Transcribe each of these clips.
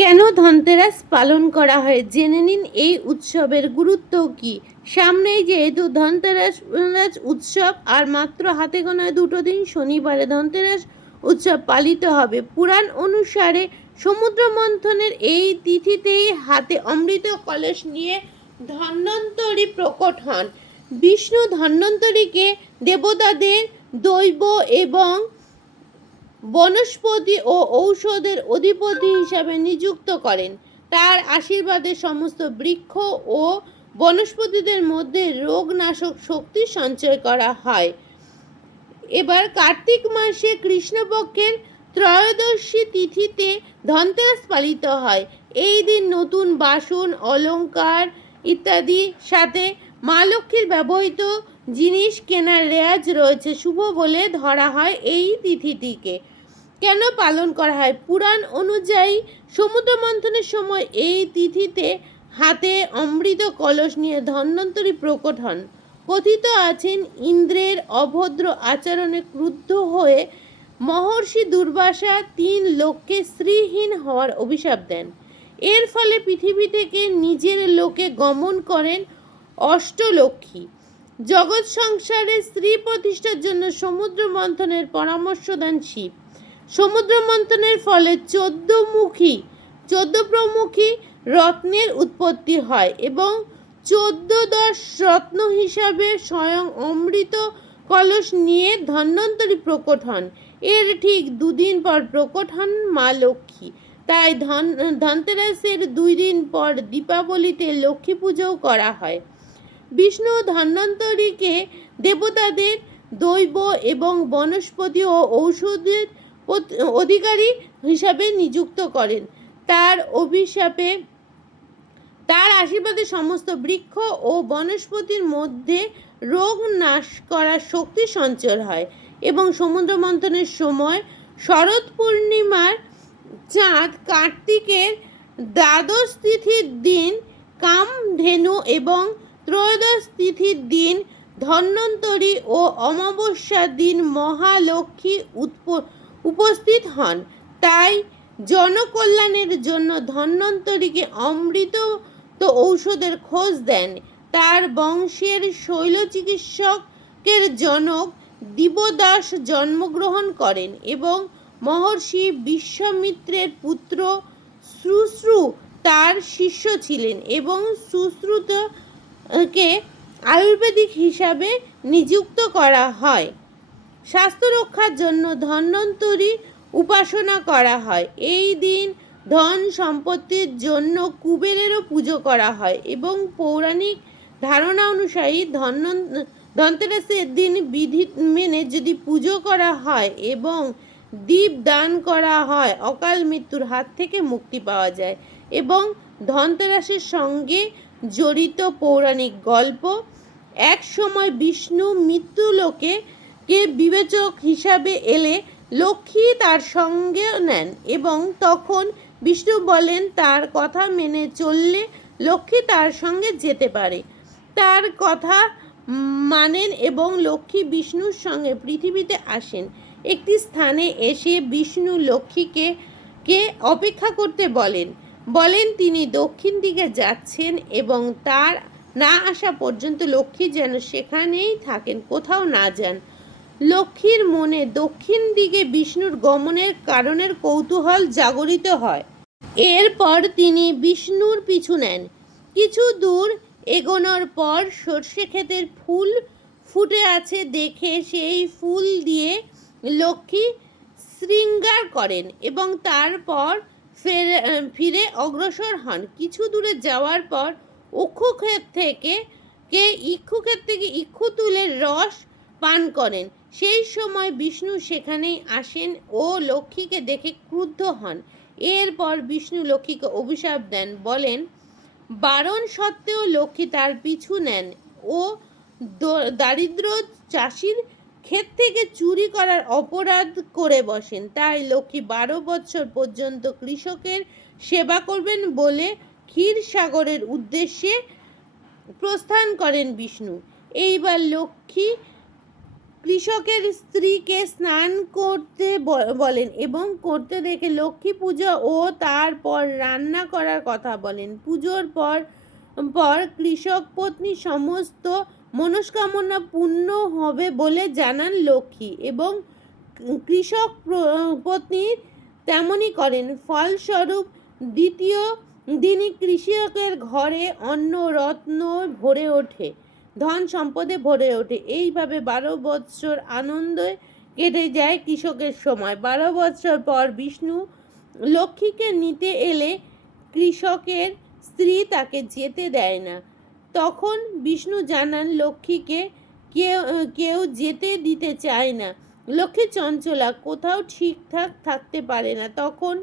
কেন ধনতেরাস পালন করা হয়? জেনে নিন, এই উৎসবের গুরুত্ব কি? সামনেই যেহেতু ধনতেরাস উৎসব, আর মাত্র হাতে গোনা দুটো দিন শনিবারে ধনতেরাস উৎসব পালিত হবে, পুরাণ অনুসারে সমুদ্র মন্থনের এই তিথিতেই হাতে অমৃত কলস নিয়ে ধন্বন্তরী প্রকট হন। বিষ্ণু ধন্বন্তরীকে দেবতাদের দৈব এবং বনস্পতি ও ঔষধের অধিপতি হিসাবে নিযুক্ত করেন। তার আশীর্বাদে সমস্ত বৃক্ষ ও বনস্পতিদের মধ্যে রোগনাশক শক্তি সঞ্চয় করা হয়। এবার কার্তিক মাসে কৃষ্ণপক্ষের ত্রয়োদশী তিথিতে ধনতেরাস পালিত হয়। এই দিন নতুন বাসন, অলংকার ইত্যাদি সাথে মা লক্ষ্মীর ব্যবহৃত জিনিস কেনার রেয়াজ রয়েছে। শুভ বলে ধরা হয় এই তিথিটিকে। কেন পালন করা হয়? পুরাণ অনুযায়ী সমুদ্র মন্থনের সময় এই তিথিতে হাতে অমৃত কলস নিয়ে ধন্বন্তরী প্রকট হন। কথিত আছেন, ইন্দ্রের অভদ্র আচরণে ক্রুদ্ধ হয়ে মহর্ষি দুর্বাসা তিন লোককে স্ত্রীহীন হওয়ার অভিশাপ দেন। এর ফলে পৃথিবী থেকে নিজের লোকে গমন করেন অষ্টলক্ষ্মী। জগৎ সংসারে স্ত্রী প্রতিষ্ঠার জন্য সমুদ্র মন্থনের পরামর্শ দেন শিব। সমুদ্র মন্থনের ফলে চোদ্দমুখী চোদ্দ প্রমুখী রত্নের উৎপত্তি হয় এবং চোদ্দ দশ রত্ন হিসাবে স্বয়ং অমৃত কলস নিয়ে ধন্বন্তরী প্রকট হন। এর ঠিক দুদিন পর প্রকট হন মা লক্ষ্মী। তাই ধন, ধনতেরাসের দুই দিন পর দীপাবলিতে লক্ষ্মী পুজোও করা হয়। বিষ্ণু ধন্বন্তরীকে দেবতাদের দৈব এবং বনস্পতি ও ঔষধের অধিকারী হিসাবে নিযুক্ত করেন। তার অভিশাপে, তার আশীর্বাদে সমস্ত বৃক্ষ ও বনস্পতির মধ্যে রোগ নাশ করার শক্তি সঞ্চয় হয় এবং সমুদ্র মন্থনের সময় শরৎ পূর্ণিমার চাঁদ কার্তিকের দ্বাদশ তিথির দিন কামধেনু এবং ত্রয়োদশ তিথির দিন ধন্বন্তরী ও অমাবস্যার দিন মহালক্ষ্মী উৎপ উপস্থিত হন। তাই জনকল্যাণের জন্য ধন্বন্তরীকে অমৃত তো ঔষধের খোঁজ দেন। তার বংশের শৈল চিকিৎসকের জনক দিবদাস জন্মগ্রহণ করেন এবং মহর্ষি বিশ্বমিত্রের পুত্র শ্রুশ্রু তার শিষ্য ছিলেন এবং সুশ্রুতকে আয়ুর্বেদিক হিসাবে নিযুক্ত করা হয়। স্বাস্থ্য রক্ষার জন্য ধন্বন্তরী উপাসনা করা হয়। এই দিন ধন সম্পত্তির জন্য কুবেরেরও পুজো করা হয় এবং পৌরাণিক ধারণা অনুসারী ধন্য, ধনতেরাসের দিন বিধি মেনে যদি পুজো করা হয় এবং দীপ দান করা হয়, অকাল মৃত্যুর হাত থেকে মুক্তি পাওয়া যায় এবং ধনতেরাসের সঙ্গে জড়িত পৌরাণিক গল্প, এক সময় বিষ্ণু মৃত্যুলোকে কে বিবেচক হিসাবে এলে লক্ষ্মী তার সঙ্গে নেন এবং তখন বিষ্ণু বলেন, তার কথা মেনে চললে লক্ষ্মী তার সঙ্গে যেতে পারে। তার কথা মানেন এবং লক্ষ্মী বিষ্ণুর সঙ্গে পৃথিবীতে আসেন। একটি স্থানে এসে বিষ্ণু লক্ষ্মীকে, কে অপেক্ষা করতে বলেন। বলেন, তিনি দক্ষিণ দিকে যাচ্ছেন এবং তার না আসা পর্যন্ত লক্ষ্মী যেন সেখানেই থাকেন, কোথাও না যান। লক্ষ্মীর মনে দক্ষিণ দিকে বিষ্ণুর গমনের কারণের কৌতূহল জাগরিত হয়। এরপর তিনি বিষ্ণুর পিছু নেন। কিছু দূর এগোনোর পর সর্ষে ক্ষেতের ফুল ফুটে আছে দেখে সেই ফুল দিয়ে লক্ষ্মী শৃঙ্গার করেন এবং তারপর ফের- ফিরে অগ্রসর হন। কিছু দূরে যাওয়ার পর অক্ষুক্ষেত থেকে কে ইক্ষুক্ষেত থেকে ইক্ষু তুলের রস পান করেন। সেই সময় বিষ্ণু সেখানেই আসেন ও লক্ষ্মীকে দেখে ক্রুদ্ধ হন। এরপর বিষ্ণু লক্ষ্মীকে অভিশাপ দেন, বলেন, বারণ সত্ত্বেও লক্ষ্মী তার পিছু নেন ও দারিদ্র চাষির ক্ষেত থেকে চুরি করার অপরাধ করে বসেন। তাই লক্ষ্মী বারো বছর পর্যন্ত কৃষকের সেবা করবেন বলে ক্ষীর সাগরের উদ্দেশ্যে প্রস্থান করেন বিষ্ণু। এইবার লক্ষ্মী কৃষকের স্ত্রীকে স্নান করতে বলেন এবং করতে দেখে লক্ষ্মী পুজো ও তারপর রান্না করার কথা বলেন। পুজোর পর পর কৃষক পত্নী সমস্ত মনস্কামনা পূর্ণ হবে বলে জানান লক্ষ্মী এবং কৃষক পত্নী তেমনই করেন। ফলস্বরূপ দ্বিতীয় দিনই কৃষকের ঘরে অন্ন রত্ন ভরে ওঠে। ধন সম্পদে ভরে ওঠে। এইভাবে বারো বৎসর আনন্দে কেটে যায় কৃষকের সময়। বারো বৎসর পর বিষ্ণু লক্ষ্মীকে নিতে এলে কৃষকের স্ত্রী তাকে যেতে দেয় না। তখন বিষ্ণু জানান, লক্ষ্মীকে কেউ কেউ যেতে দিতে চায় না। লক্ষ্মী চঞ্চলা, কোথাও ঠিকঠাক থাকতে পারে না। তখন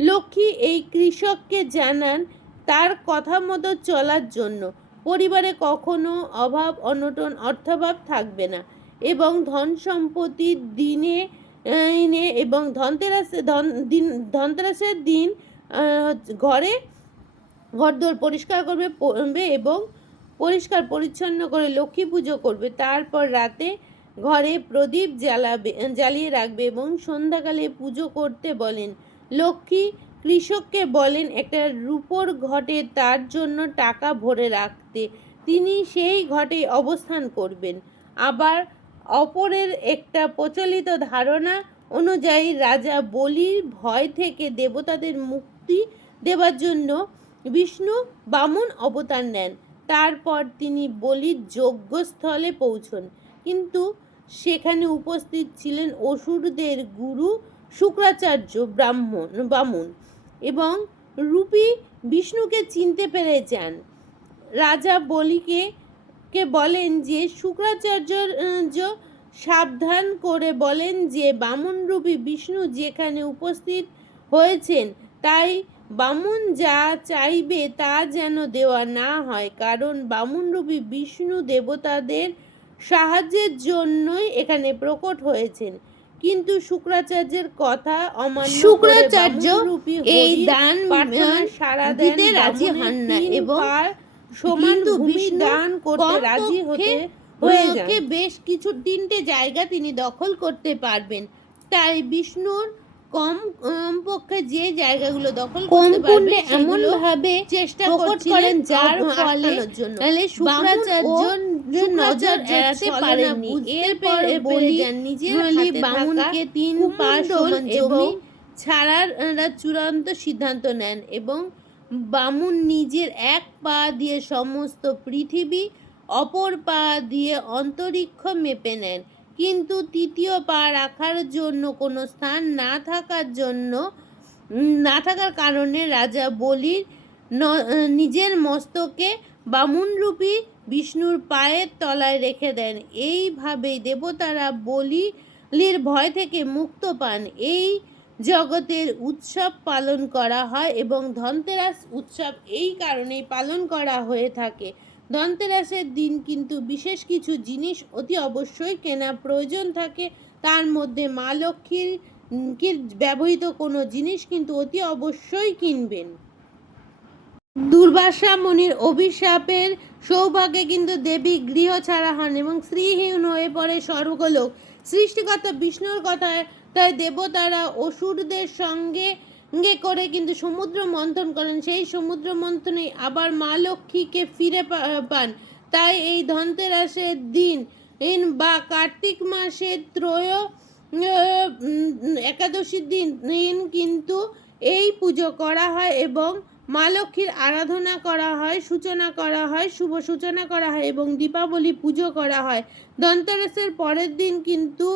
লক্ষ্মী এই কৃষককে জানান তার কথা মতো চলার জন্য। পরিবারে কখনো অভাব, অনটন, অর্থাভাব থাকবে না এবং ধন সম্পত্তির দিনে দিনে এবং ধনতেরাসে, ধন, দিন, ধনতেরাসের দিন ঘরে ঘরদোর পরিষ্কার করবে করবে এবং পরিষ্কার, পরিচ্ছন্ন করে লক্ষ্মী পুজো করবে। তারপর রাতে ঘরে প্রদীপ জ্বালাবে, জ্বালিয়ে রাখবে এবং সন্ধ্যাকালে পুজো করতে বলেন, লক্ষ্মী কৃষককে বলেন, একটা রূপোর ঘটে তার জন্য টাকা ভরে রাখতে তিনি সেই ঘটে অবস্থান করবেন। আবার অপরের একটা প্রচলিত ধারণা অনুযায়ী রাজা বলির ভয় থেকে দেবতাদের মুক্তি দেওয়ার জন্য বিষ্ণু বামন অবতার নেন। তারপর তিনি বলির যজ্ঞস্থলে পৌঁছন। কিন্তু সেখানে উপস্থিত ছিলেন অসুরদের গুরু শুক্রাচার্য ব্রাহ্মণ, বামুন। এবং রূপী বিষ্ণুকে চিনতে পেরে যান রাজা বলিকে, কে বলেন যে শুক্রাচার্য সাবধান করে বলেন যে বামনরূপী বিষ্ণু যেখানে উপস্থিত হয়েছেন, তাই বামুন যা চাইবে তা যেন দেওয়া না হয়, কারণ বামুনরূপী বিষ্ণু দেবতাদের সাহায্যের জন্যই এখানে প্রকট হয়েছেন। কিন্তু শুক্রাচার্যের কথা অমান্য শুক্রাচার্য এই দান সারা দিতে রাজি হন না এবং কিন্তু ভূমি বিষ্ণু দান করতে রাজি হতে হয়ে বেশ কিছু তিনটে জায়গা তিনি দখল করতে পারবেন। তাই বিষ্ণুর কম পক্ষে যে জায়গাগুলো দখল করতে পারবে এমন ভাবে চেষ্টা করছিলেন যার ফলে তাহলে শুক্রাচার্য নজর এড়াতে পারেননি। এরপর বলি নিজের বামুনকে তিন পা কুমণ্ডল এবং জমি ছাড়ার চূড়ান্ত সিদ্ধান্ত নেন এবং বামুন নিজের এক পা দিয়ে সমস্ত পৃথিবী অপর পা দিয়ে অন্তরিক্ষ মেপে নেন। কিন্তু তৃতীয় পা রাখার জন্য, কোনো স্থান না থাকার জন্য না থাকার কারণে রাজা বলির নিজের মস্তকে বামুনরূপী বিষ্ণুর পায়ের তলায় রেখে দেন। এইভাবেই দেবতারা বলির ভয় থেকে মুক্ত পান। এই জগতের উৎসব পালন করা হয় এবং ধনতেরাস উৎসব এই কারণেই পালন করা হয়ে থাকে। ধনতেরাসের দিন কিন্তু বিশেষ কিছু জিনিস অতি অবশ্যই কেনা প্রয়োজন থাকে। তার মধ্যে মা লক্ষ্মীর ব্যবহৃত কোনো জিনিস কিন্তু অতি অবশ্যই কিনবেন। দুর্বাসা মুনির অভিশাপের সৌভাগ্যে কিন্তু দেবী গৃহ ছাড়া হন এবং শ্রীহীন হয়ে পড়ে স্বর্গলোক। সৃষ্টিকর্তা বিষ্ণুর কথায়, তাই দেবতারা অসুরদের সঙ্গে সঙ্গে করে কিন্তু সমুদ্র মন্থন করেন। সেই সমুদ্র মন্থনে আবার মা লক্ষ্মীকে ফিরে পান। তাই এই ধনতেরাসের দিন ইন বা কার্তিক মাসের ত্রয় একাদশীর দিন দিন কিন্তু এই পুজো করা হয় এবং মা লক্ষ্মীর আরাধনা করা হয়, সূচনা করা হয়, শুভ সূচনা করা হয় এবং দীপাবলি পুজো করা হয়। ধনতেরাসের পরের দিন কিন্তু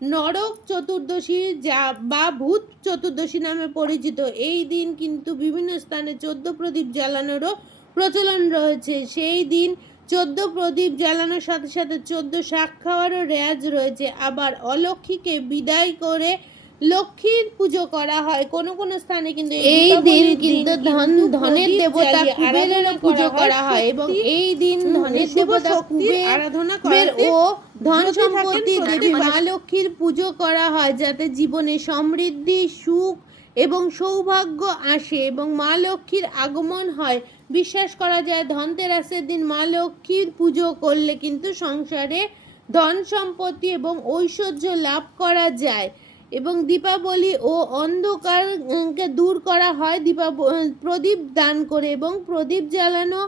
নরক চতুর্দশী যা বা ভূত চতুর্দশী নামে পরিচিত। এই দিন কিন্তু বিভিন্ন স্থানে চোদ্দ প্রদীপ জ্বালানোরও প্রচলন রয়েছে। সেই দিন চোদ্দ প্রদীপ জ্বালানোর সাথে সাথে চোদ্দ শাক খাওয়ারও রেয়াজ রয়েছে। আবার অলক্ষীকে বিদায় করে লক্ষ্মীর পুজো করা হয়। কোন কোন স্থানে কিন্তু এই দিন কিন্তু ধন ধনের দেবতা আরাধনা পুজো করা হয় এবং এই দিন ধনের দেবতা কুবের আরাধনা ও ধন সম্পত্তি দেবী মা লক্ষ্মীর পুজো করা হয় যাতে জীবনে সমৃদ্ধি সুখ এবং সৌভাগ্য আসে এবং মা লক্ষ্মীর আগমন হয়। বিশ্বাস করা যায় ধনতেরাসের দিন মা লক্ষ্মীর পুজো করলে কিন্তু সংসারে ধন সম্পত্তি এবং ঐশ্বর্য লাভ করা যায়। এবং দীপাবলি ও অন্ধকারকে দূর করা হয়। দীপা প্রদীপ দান করে এবং প্রদীপ জ্বালানো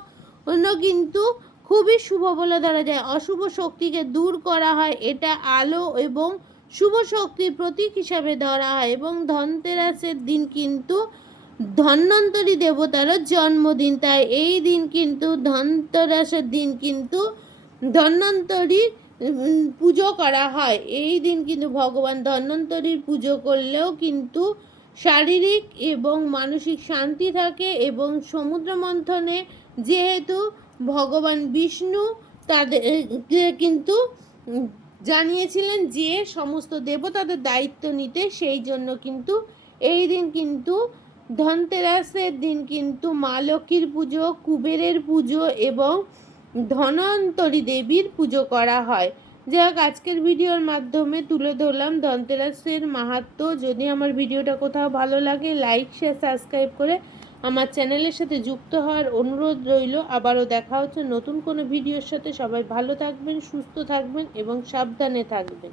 কিন্তু খুবই শুভ বলে ধরা যায়। অশুভ শক্তিকে দূর করা হয় এটা আলো এবং শুভ শক্তির প্রতীক হিসাবে ধরা হয় এবং ধনতেরাসের দিন কিন্তু ধন্বন্তরী দেবতারও জন্মদিন। তাই এই দিন কিন্তু ধনতেরাসের দিন কিন্তু ধন্বন্তরী উম, পুজো করা হয়। এই দিন কিন্তু ভগবান ধন্বন্তরীর পুজো করলেও কিন্তু শারীরিক এবং মানসিক শান্তি থাকে এবং সমুদ্র মন্থনে যেহেতু ভগবান বিষ্ণু তাদের কিন্তু জানিয়েছিলেন যে সমস্ত দেবতাদের দায়িত্ব নিতে, সেই জন্য কিন্তু এই দিন কিন্তু ধনতেরাসের দিন কিন্তু মা লক্ষ্মীর পুজো, কুবেরের পুজো এবং ধনন্তরী দেবীর পুজো করা হয়। যাক, আজকের ভিডিওর মাধ্যমে তুলে ধরলাম ধনতেরাসের মাহাত্ম। যদি আমার ভিডিওটা কোথাও ভালো লাগে লাইক শেয়ার সাবস্ক্রাইব করে আমার চ্যানেলের সাথে যুক্ত হওয়ার অনুরোধ রইল। আবারও দেখা হচ্ছে নতুন কোনো ভিডিওর সাথে। সবাই ভালো থাকবেন, সুস্থ থাকবেন এবং সাবধানে থাকবেন।